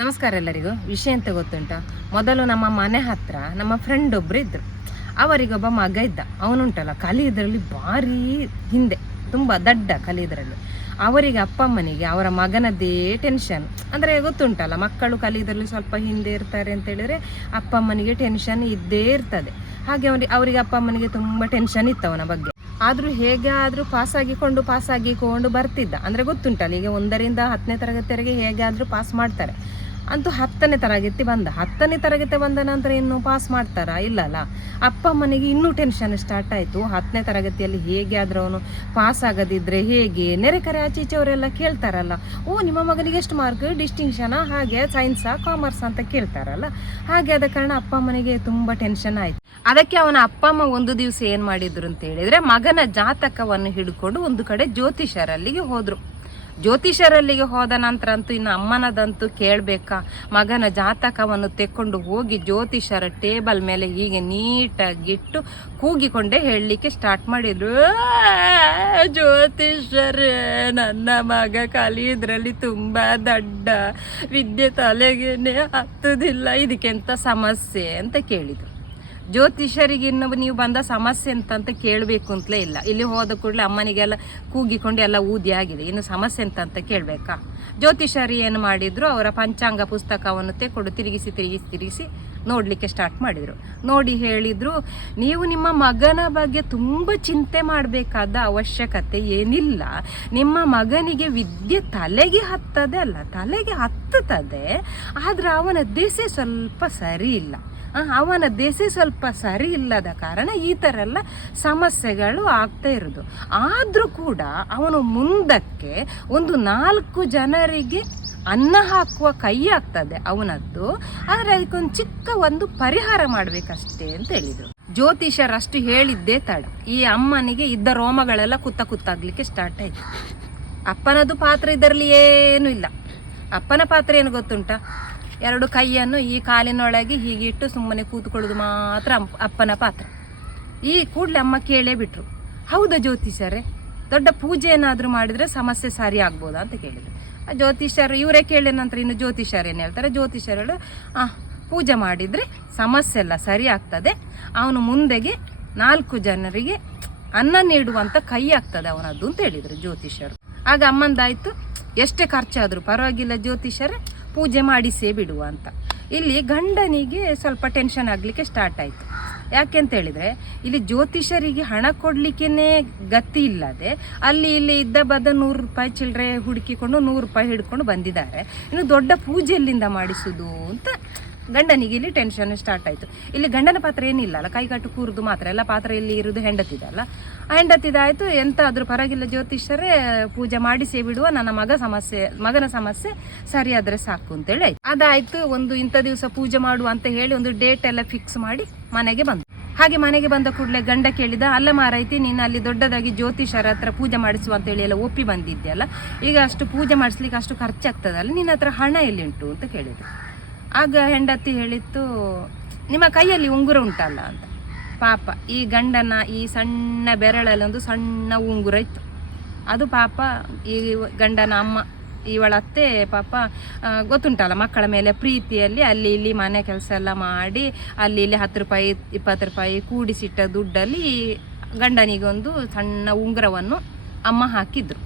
ನಮಸ್ಕಾರ ಎಲ್ಲರಿಗೂ. ವಿಷಯ ಅಂತ ಗೊತ್ತುಂಟ? ಮೊದಲು ನಮ್ಮ ಮನೆ ಹತ್ರ ನಮ್ಮ ಫ್ರೆಂಡ್ ಒಬ್ರು ಇದ್ರು. ಅವರಿಗೊಬ್ಬ ಮಗ ಇದ್ದ. ಅವನುಂಟಲ್ಲ, ಕಲಿಯೋದ್ರಲ್ಲಿ ಭಾರಿ ಹಿಂದೆ, ತುಂಬ ದಡ್ಡ ಕಲಿಯೋದ್ರಲ್ಲಿ. ಅವರಿಗೆ ಅಪ್ಪ ಅಮ್ಮನಿಗೆ ಅವರ ಮಗನದ್ದೇ ಟೆನ್ಷನ್ ಅಂದರೆ ಗೊತ್ತುಂಟಲ್ಲ, ಮಕ್ಕಳು ಕಲಿಯೋದ್ರಲ್ಲಿ ಸ್ವಲ್ಪ ಹಿಂದೆ ಇರ್ತಾರೆ ಅಂತ ಹೇಳಿದ್ರೆ ಅಪ್ಪ ಅಮ್ಮನಿಗೆ ಟೆನ್ಷನ್ ಇದ್ದೇ ಇರ್ತದೆ. ಹಾಗೆ ಅವನಿಗೆ ಅವರಿಗೆ ಅಪ್ಪ ಅಮ್ಮನಿಗೆ ತುಂಬ ಟೆನ್ಷನ್ ಇತ್ತು ಅವನ ಬಗ್ಗೆ. ಆದರೂ ಹೇಗೆ ಆದರೂ ಪಾಸ್ ಆಗಿಕೊಂಡು ಪಾಸ್ ಆಗಿಕೊಂಡು ಬರ್ತಿದ್ದ. ಅಂದರೆ ಗೊತ್ತುಂಟಲ್ಲ, ಈಗ ಒಂದರಿಂದ ಹತ್ತನೇ ತರಗತಿವರೆಗೆ ಹೇಗೆ ಆದರೂ ಪಾಸ್ ಮಾಡ್ತಾರೆ. ಅಂತೂ ಹತ್ತನೇ ತರಗತಿ ಬಂದ. ಹತ್ತನೇ ತರಗತಿ ಬಂದ ನಂತರ ಇನ್ನು ಪಾಸ್ ಮಾಡ್ತಾರಾ? ಇಲ್ಲಲ್ಲ ಅಪ್ಪ ಅಮ್ಮನಿಗೆ ಇನ್ನೂ ಟೆನ್ಷನ್ ಸ್ಟಾರ್ಟ್ ಆಯಿತು. ಹತ್ತನೇ ತರಗತಿಯಲ್ಲಿ ಹೇಗೆ ಆದರೂ ಅವನು ಪಾಸ್ ಆಗದಿದ್ದರೆ ಹೇಗೆ? ನೆರೆಕರೆ ಆಚೆ ಈಚೆಯವರೆಲ್ಲ ಕೇಳ್ತಾರಲ್ಲ. ಓ, ನಿಮ್ಮ ಮಗನಿಗೆ ಎಷ್ಟು ಮಾರ್ಕ್ ಡಿಸ್ಟಿಂಕ್ಷನಾ ಹಾಗೆ ಸೈನ್ಸಾ ಕಾಮರ್ಸ್ ಅಂತ ಕೇಳ್ತಾರಲ್ಲ. ಹಾಗೆ ಆದ ಕಾರಣ ಅಪ್ಪ ಅಮ್ಮನಿಗೆ ತುಂಬ ಟೆನ್ಷನ್ ಆಯಿತು. ಅದಕ್ಕೆ ಅವನ ಅಪ್ಪ ಅಮ್ಮ ಒಂದು ದಿವಸ ಏನು ಮಾಡಿದ್ರು ಅಂತ ಹೇಳಿದ್ರೆ ಮಗನ ಜಾತಕವನ್ನು ಹಿಡ್ಕೊಂಡು ಒಂದು ಕಡೆ ಜ್ಯೋತಿಷರಲ್ಲಿಗೆ ಹೋದ್ರು. ಜ್ಯೋತಿಷರಲ್ಲಿಗೆ ಹೋದ ನಂತರ ಅಂತೂ ಇನ್ನು ಅಮ್ಮನದಂತೂ ಕೇಳಬೇಕಾ? ಮಗನ ಜಾತಕವನ್ನು ತೆಕ್ಕೊಂಡು ಹೋಗಿ ಜ್ಯೋತಿಷರ ಟೇಬಲ್ ಮೇಲೆ ಹೀಗೆ ನೀಟಾಗಿಟ್ಟು ಕೂಗಿಕೊಂಡೇ ಹೇಳಲಿಕ್ಕೆ ಸ್ಟಾರ್ಟ್ ಮಾಡಿದ್ರು. ಜ್ಯೋತಿಷರ, ನನ್ನ ಮಗ ಕಲಿಯೋದ್ರಲ್ಲಿ ತುಂಬ ದಡ್ಡ. ವಿದ್ಯೆ ತಲೆಗೇನೆ ಹತ್ತುದಿಲ್ಲ. ಇದಕ್ಕೆಂತ ಸಮಸ್ಯೆ? ಅಂತ ಕೇಳಿದ್ರು. ಜ್ಯೋತಿಷರಿಗೆ ಇನ್ನು ನೀವು ಬಂದ ಸಮಸ್ಯೆ ಅಂತಂತ ಅಂತ ಕೇಳಬೇಕು ಅಂತಲೇ ಇಲ್ಲ. ಇಲ್ಲಿ ಹೋದ ಕೂಡಲೇ ಅಮ್ಮನಿಗೆಲ್ಲ ಕೂಗಿಕೊಂಡು ಎಲ್ಲ ಊದಿ ಆಗಿದೆ. ಇನ್ನು ಸಮಸ್ಯೆ ಅಂತಂತ ಅಂತ ಕೇಳಬೇಕಾ? ಜ್ಯೋತಿಷರು ಏನು ಮಾಡಿದ್ರು? ಅವರ ಪಂಚಾಂಗ ಪುಸ್ತಕವನ್ನು ತೆಕ್ಕೊಂಡು ತಿರುಗಿಸಿ ತಿರುಗಿಸಿ ತಿರುಗಿಸಿ ನೋಡಲಿಕ್ಕೆ ಸ್ಟಾರ್ಟ್ ಮಾಡಿದರು. ನೋಡಿ ಹೇಳಿದರು, ನೀವು ನಿಮ್ಮ ಮಗನ ಬಗ್ಗೆ ತುಂಬ ಚಿಂತೆ ಮಾಡಬೇಕಾದ ಅವಶ್ಯಕತೆ ಏನಿಲ್ಲ. ನಿಮ್ಮ ಮಗನಿಗೆ ವಿದ್ಯೆ ತಲೆಗೆ ಹತ್ತದೆ ಅಲ್ಲ, ತಲೆಗೆ ಹತ್ತುತ್ತದೆ. ಆದರೆ ಅವನ ದೇಸೆ ಸ್ವಲ್ಪ ಸರಿ ಇಲ್ಲ. ಅವನ ದೇಸೆ ಸ್ವಲ್ಪ ಸರಿ ಇಲ್ಲದ ಕಾರಣ ಈ ಥರ ಎಲ್ಲ ಸಮಸ್ಯೆಗಳು ಆಗ್ತಾ ಇರೋದು. ಆದರೂ ಕೂಡ ಅವನು ಮುಂದಕ್ಕೆ ಒಂದು ನಾಲ್ಕು ಜನರಿಗೆ ಅನ್ನ ಹಾಕುವ ಕೈ ಆಗ್ತದೆ ಅವನದ್ದು. ಆದರೆ ಅದಕ್ಕೊಂದು ಚಿಕ್ಕ ಒಂದು ಪರಿಹಾರ ಮಾಡಬೇಕಷ್ಟೇ ಅಂತ ಹೇಳಿದರು. ಜ್ಯೋತಿಷರಷ್ಟು ಹೇಳಿದ್ದೇ ತಡ. ಈ ಅಮ್ಮನಿಗೆ ಇದ್ದ ರೋಮಗಳೆಲ್ಲ ಕುತ್ತ ಕುತ್ತಾಗ್ಲಿಕ್ಕೆ ಸ್ಟಾರ್ಟ್ ಆಯ್ತು. ಅಪ್ಪನದು ಪಾತ್ರ ಇದರಲ್ಲಿ ಏನು ಇಲ್ಲ. ಅಪ್ಪನ ಪಾತ್ರ ಏನು ಗೊತ್ತುಂಟ? ಎರಡು ಕೈಯನ್ನು ಈ ಕಾಲಿನೊಳಗೆ ಹೀಗೆ ಇಟ್ಟು ಸುಮ್ಮನೆ ಕೂತ್ಕೊಳ್ಳೋದು ಮಾತ್ರ ಅಪ್ಪ- ಅಪ್ಪನ ಪಾತ್ರ. ಈ ಕೂಡಲೇ ಅಮ್ಮ ಕೇಳೇ ಬಿಟ್ರು. ಹೌದಾ ಜ್ಯೋತಿಷರೇ ದೊಡ್ಡ ಪೂಜೆ ಏನಾದರೂ ಮಾಡಿದರೆ ಸಮಸ್ಯೆ ಸರಿ ಆಗ್ಬೋದಾ ಅಂತ ಕೇಳಿದ್ರು. ಆ ಜ್ಯೋತಿಷರು ಇವರೇ ಕೇಳಿದ ನಂತರ ಇನ್ನು ಏನು ಹೇಳ್ತಾರೆ? ಜ್ಯೋತಿಷರು ಆ, ಪೂಜೆ ಮಾಡಿದರೆ ಸಮಸ್ಯೆ ಎಲ್ಲ ಸರಿ ಆಗ್ತದೆ. ಅವನು ಮುಂದೆಗೆ ನಾಲ್ಕು ಜನರಿಗೆ ಅನ್ನ ನೀಡುವಂಥ ಕೈ ಆಗ್ತದೆ ಅವನದ್ದು ಅಂತ ಹೇಳಿದರು ಜ್ಯೋತಿಷರು ಆಗ ಅಮ್ಮಂದಾಯಿತು, ಎಷ್ಟೇ ಖರ್ಚಾದರೂ ಪರವಾಗಿಲ್ಲ ಜ್ಯೋತಿಷರೇ ಪೂಜೆ ಮಾಡಿಸೇ ಬಿಡುವ ಅಂತ. ಇಲ್ಲಿ ಗಂಡನಿಗೆ ಸ್ವಲ್ಪ ಟೆನ್ಷನ್ ಆಗಲಿಕ್ಕೆ ಸ್ಟಾರ್ಟ್ ಆಯಿತು. ಯಾಕೆ ಅಂತ ಹೇಳಿದ್ರೆ, ಇಲ್ಲಿ ಜ್ಯೋತಿಷರಿಗೆ ಹಣ ಕೊಡ್ಲಿಕ್ಕೇನೆ ಗತಿ ಇಲ್ಲದೆ, ಅಲ್ಲಿ ಇಲ್ಲಿ ಇದ್ದ ಬದ ನೂರು ರೂಪಾಯಿ ಚಿಲ್ಲರೆ ಹುಡುಕಿಕೊಂಡು ನೂರು ರೂಪಾಯಿ ಹಿಡ್ಕೊಂಡು ಬಂದಿದ್ದಾರೆ. ಇನ್ನು ದೊಡ್ಡ ಪೂಜೆ ಎಲ್ಲಿಂದ ಮಾಡಿಸುದು ಅಂತ ಗಂಡನಿಗೆ ಇಲ್ಲಿ ಟೆನ್ಷನ್ ಸ್ಟಾರ್ಟ್ ಆಯಿತು. ಇಲ್ಲಿ ಗಂಡನ ಪಾತ್ರ ಏನಿಲ್ಲ ಅಲ್ಲ, ಕೈಗಾಟು ಕೂರುದು ಮಾತ್ರ. ಎಲ್ಲ ಪಾತ್ರ ಇಲ್ಲಿ ಇರುವುದು ಹೆಂಡತಿದಲ್ಲ ಆ ಹೆಂಡತಿದಾಯ್ತು ಎಂತ ಆದ್ರೂ ಪರವಾಗಿಲ್ಲ ಜ್ಯೋತಿಷರೇ ಪೂಜೆ ಮಾಡಿಸೇ ಬಿಡುವ ನನ್ನ ಮಗ ಸಮಸ್ಯೆ, ಮಗನ ಸಮಸ್ಯೆ ಸರಿಯಾದ್ರೆ ಸಾಕು ಅಂತೇಳಿ ಅದಾಯ್ತು, ಒಂದು ಇಂಥ ದಿವಸ ಪೂಜೆ ಮಾಡುವ ಅಂತ ಹೇಳಿ ಒಂದು ಡೇಟ್ ಎಲ್ಲ ಫಿಕ್ಸ್ ಮಾಡಿ ಮನೆಗೆ ಬಂದು. ಹಾಗೆ ಮನೆಗೆ ಬಂದ ಕೂಡಲೇ ಗಂಡ ಕೇಳಿದ, ಅಲ್ಲ ಮಾರೈತಿ, ನೀನು ಅಲ್ಲಿ ದೊಡ್ಡದಾಗಿ ಜ್ಯೋತಿಷರ ಹತ್ರ ಪೂಜೆ ಮಾಡಿಸುವ ಅಂತೇಳಿ ಎಲ್ಲ ಒಪ್ಪಿ ಬಂದಿದ್ಯಲ್ಲ. ಈಗ ಅಷ್ಟು ಪೂಜೆ ಮಾಡಿಸ್ಲಿಕ್ಕೆ ಅಷ್ಟು ಖರ್ಚಾಗ್ತದಲ್ಲ, ನಿನ್ನ ಹತ್ರ ಹಣ ಎಲ್ಲಿ ಉಂಟು? ಅಂತ ಕೇಳಿದ್ರು. ಆಗ ಹೆಂಡತಿ ಹೇಳಿತ್ತು, ನಿಮ್ಮ ಕೈಯಲ್ಲಿ ಉಂಗುರ ಉಂಟಲ್ಲ ಅಂತ. ಪಾಪ, ಈ ಗಂಡನ ಈ ಸಣ್ಣ ಬೆರಳಲ್ಲಿ ಒಂದು ಸಣ್ಣ ಉಂಗುರ ಇತ್ತು. ಅದು ಪಾಪ, ಈ ಗಂಡನ ಅಮ್ಮ, ಇವಳ ಅತ್ತೆ ಪಾಪ ಗೊತ್ತುಂಟಲ್ಲ ಮಕ್ಕಳ ಮೇಲೆ ಪ್ರೀತಿಯಲ್ಲಿ ಅಲ್ಲಿ ಇಲ್ಲಿ ಮನೆ ಕೆಲಸ ಎಲ್ಲ ಮಾಡಿ, ಅಲ್ಲಿ ಇಲ್ಲಿ ಹತ್ತು ರೂಪಾಯಿ, ಇಪ್ಪತ್ತು ರೂಪಾಯಿ ಕೂಡಿಸಿಟ್ಟ ದುಡ್ಡಲ್ಲಿ ಗಂಡನಿಗೊಂದು ಸಣ್ಣ ಉಂಗುರವನ್ನು ಅಮ್ಮ ಹಾಕಿದ್ರು.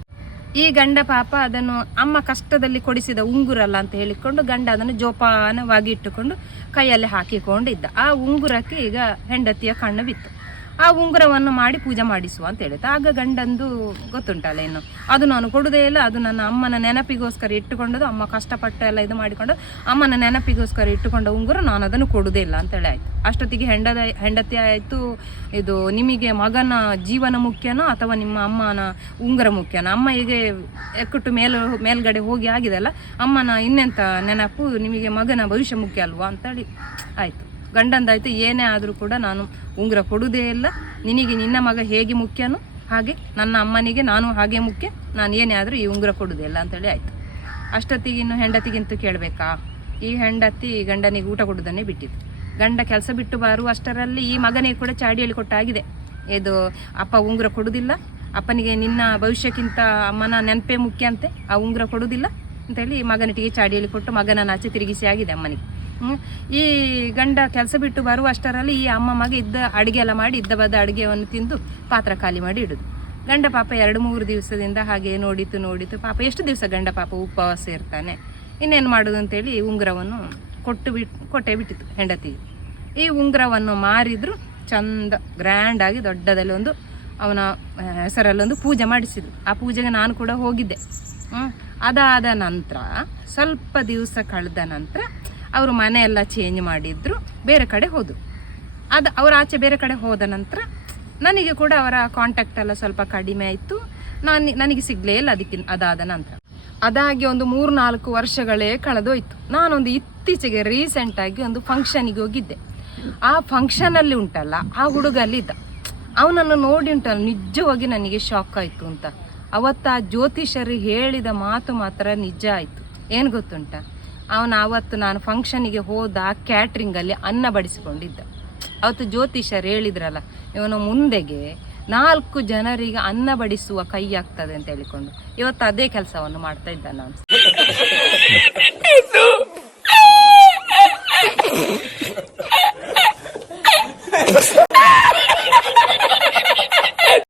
ಈ ಗಂಡ ಪಾಪ ಅದನ್ನು ಅಮ್ಮ ಕಷ್ಟದಲ್ಲಿ ಕೊಡಿಸಿದ ಉಂಗುರಲ್ಲ ಅಂತ ಹೇಳಿಕೊಂಡು ಗಂಡ ಅದನ್ನು ಜೋಪಾನವಾಗಿ ಇಟ್ಟುಕೊಂಡು ಕೈಯಲ್ಲಿ ಹಾಕಿಕೊಂಡಿದ್ದ. ಆ ಉಂಗುರಕ್ಕೆ ಈಗ ಹೆಂಡತಿಯ ಕಣ್ಣು ಬಿತ್ತು. ಆ ಉಂಗುರವನ್ನು ಮಾಡಿ ಪೂಜೆ ಮಾಡಿಸುವ ಅಂತ ಹೇಳಿತ್ತು ಆಗ ಗಂಡಂದು ಗೊತ್ತುಂಟಲ್ಲ ಏನು ಅದು ನಾನು ಕೊಡುವುದೇ ಇಲ್ಲ, ಅದು ನನ್ನ ಅಮ್ಮನ ನೆನಪಿಗೋಸ್ಕರ ಇಟ್ಟುಕೊಂಡದು ಅಮ್ಮ ಕಷ್ಟಪಟ್ಟು ಎಲ್ಲ ಇದು ಮಾಡಿಕೊಂಡು ಅಮ್ಮನ ನೆನಪಿಗೋಸ್ಕರ ಇಟ್ಟುಕೊಂಡ ಉಂಗುರ ನಾನು ಅದನ್ನು ಕೊಡುವುದೇ ಇಲ್ಲ ಅಂತೇಳಿ ಆಯಿತು. ಅಷ್ಟೊತ್ತಿಗೆ ಹೆಂಡದ, ಹೆಂಡತಿ ಆಯಿತು, ಇದು ನಿಮಗೆ ಮಗನ ಜೀವನ ಮುಖ್ಯನೋ ಅಥವಾ ನಿಮ್ಮ ಅಮ್ಮನ ಉಂಗುರ ಮುಖ್ಯನೋ? ಅಮ್ಮ ಹೀಗೆ ಎಕ್ಕಟ್ಟು ಮೇಲ್, ಮೇಲ್ಗಡೆ ಹೋಗಿ ಆಗಿದೆ ಅಲ್ಲ ಅಮ್ಮನ ಇನ್ನೆಂಥ ನೆನಪು, ನಿಮಗೆ ಮಗನ ಭವಿಷ್ಯ ಮುಖ್ಯ ಅಲ್ವಾ ಅಂತೇಳಿ ಆಯಿತು. ಗಂಡಂದಾಯ್ತು, ಏನೇ ಆದರೂ ಕೂಡ ನಾನು ಉಂಗುರ ಕೊಡುವುದೇ ಇಲ್ಲ. ನಿನಗೆ ನಿನ್ನ ಮಗ ಹೇಗೆ ಮುಖ್ಯನೋ ಹಾಗೆ ನನ್ನ ಅಮ್ಮನಿಗೆ ನಾನು ಹಾಗೆ ಮುಖ್ಯ. ನಾನು ಏನೇ ಆದರೂ ಈ ಉಂಗುರ ಕೊಡುವುದೇ ಇಲ್ಲ ಅಂತೇಳಿ ಆಯಿತು. ಅಷ್ಟೊತ್ತಿಗೆ ಇನ್ನು ಹೆಂಡತಿಗಿಂತೂ ಕೇಳಬೇಕಾ? ಈ ಹೆಂಡತಿ ಗಂಡನಿಗೆ ಊಟ ಕೊಡುವುದನ್ನೇ ಬಿಟ್ಟಿತ್ತು ಗಂಡ ಕೆಲಸ ಬಿಟ್ಟು ಬರುವಷ್ಟರಲ್ಲಿ ಈ ಮಗನಿಗೆ ಕೂಡ ಚಾಡಿಯಲ್ಲಿ ಕೊಟ್ಟಾಗಿದೆ. ಇದು ಅಪ್ಪ ಉಂಗುರ ಕೊಡುವುದಿಲ್ಲ, ಅಪ್ಪನಿಗೆ ನಿನ್ನ ಭವಿಷ್ಯಕ್ಕಿಂತ ಅಮ್ಮನ ನೆನಪೇ ಮುಖ್ಯ ಅಂತೆ, ಆ ಉಂಗುರ ಕೊಡುವುದಿಲ್ಲ ಅಂತೇಳಿ ಮಗನಿಟ್ಟಿಗೆ ಚಾಡಿಯಲ್ಲಿ ಕೊಟ್ಟು ಮಗನನ್ನು ಆಚೆ ತಿರುಗಿಸಿ ಆಗಿದೆ ಅಮ್ಮನಿಗೆ. ಈ ಗಂಡ ಕೆಲಸ ಬಿಟ್ಟು ಬರುವಷ್ಟರಲ್ಲಿ ಈ ಅಮ್ಮ ಮಗ ಇದ್ದ ಅಡುಗೆ ಎಲ್ಲ ಮಾಡಿ, ಇದ್ದ ಬದ ಅಡುಗೆಯನ್ನು ತಿಂದು ಪಾತ್ರ ಖಾಲಿ ಮಾಡಿ ಇಡುದು. ಗಂಡ ಪಾಪ ಎರಡು ಮೂರು ದಿವಸದಿಂದ ಹಾಗೆ ನೋಡಿತು ನೋಡಿತು. ಪಾಪ ಎಷ್ಟು ದಿವಸ ಗಂಡ ಪಾಪ ಉಪವಾಸ ಇರ್ತಾನೆ? ಇನ್ನೇನು ಮಾಡೋದು ಅಂತೇಳಿ ಉಂಗುರವನ್ನು ಕೊಟ್ಟು ಬಿಟ್ಟು ಕೊಟ್ಟೆ ಬಿಟ್ಟಿತ್ತು ಹೆಂಡತಿಗೆ ಈ ಉಂಗುರವನ್ನು ಮಾರಿದ್ರು ಚಂದ ಗ್ರ್ಯಾಂಡಾಗಿ ದೊಡ್ಡದಲ್ಲಿ ಒಂದು ಅವನ ಹೆಸರಲ್ಲೊಂದು ಪೂಜೆ ಮಾಡಿಸಿದ್ರು. ಆ ಪೂಜೆಗೆ ನಾನು ಕೂಡ ಹೋಗಿದ್ದೆ. ಅದಾದ ನಂತರ ಸ್ವಲ್ಪ ದಿವಸ ಕಳೆದ ನಂತರ ಅವರು ಮನೆ ಎಲ್ಲ ಚೇಂಜ್ ಮಾಡಿದ್ರು, ಬೇರೆ ಕಡೆ ಹೋದರು. ಅದು ಅವ್ರ ಆಚೆ ಬೇರೆ ಕಡೆ ಹೋದ ನಂತರ ನನಗೆ ಕೂಡ ಅವರ ಕಾಂಟ್ಯಾಕ್ಟ್ ಎಲ್ಲ ಸ್ವಲ್ಪ ಕಡಿಮೆ ಆಯಿತು. ನಾನು ನನಗೆ ಸಿಗಲೇ ಇಲ್ಲ ಅದಕ್ಕೆ ಅದಾದ ನಂತರ. ಅದಾಗಿ ಒಂದು ಮೂರು ನಾಲ್ಕು ವರ್ಷಗಳೇ ಕಳೆದೋಯ್ತು. ನಾನೊಂದು ಇತ್ತೀಚೆಗೆ ರೀಸೆಂಟಾಗಿ ಒಂದು ಫಂಕ್ಷನಿಗೆ ಹೋಗಿದ್ದೆ. ಆ ಫಂಕ್ಷನಲ್ಲಿ ಉಂಟಲ್ಲ, ಆ ಹುಡುಗ ಅಲ್ಲಿದ್ದ ಅವನನ್ನು ನೋಡಿ ಉಂಟಲ್ಲ ನಿಜವಾಗಿ ನನಗೆ ಶಾಕ್ ಆಯಿತು ಅಂತ. ಅವತ್ತ ಜ್ಯೋತಿಷರು ಹೇಳಿದ ಮಾತು ಮಾತ್ರ ನಿಜ ಆಯಿತು. ಏನು ಗೊತ್ತುಂಟ? ಅವನು ಆವತ್ತು ನಾನು ಫಂಕ್ಷನಿಗೆ ಹೋದ ಕ್ಯಾಟ್ರಿಂಗಲ್ಲಿ ಅನ್ನ ಬಡಿಸಿಕೊಂಡಿದ್ದ. ಅವತ್ತು ಜ್ಯೋತಿಷರು ಹೇಳಿದ್ರಲ್ಲ, ಇವನು ಮುಂದೆಗೆ ನಾಲ್ಕು ಜನರಿಗೆ ಅನ್ನ ಬಡಿಸುವ ಕೈ ಆಗ್ತದೆ ಅಂತ ಹೇಳಿಕೊಂಡು ಇವತ್ತು ಅದೇ ಕೆಲಸವನ್ನು ಮಾಡ್ತಾ ಇದ್ದ ನಾನು.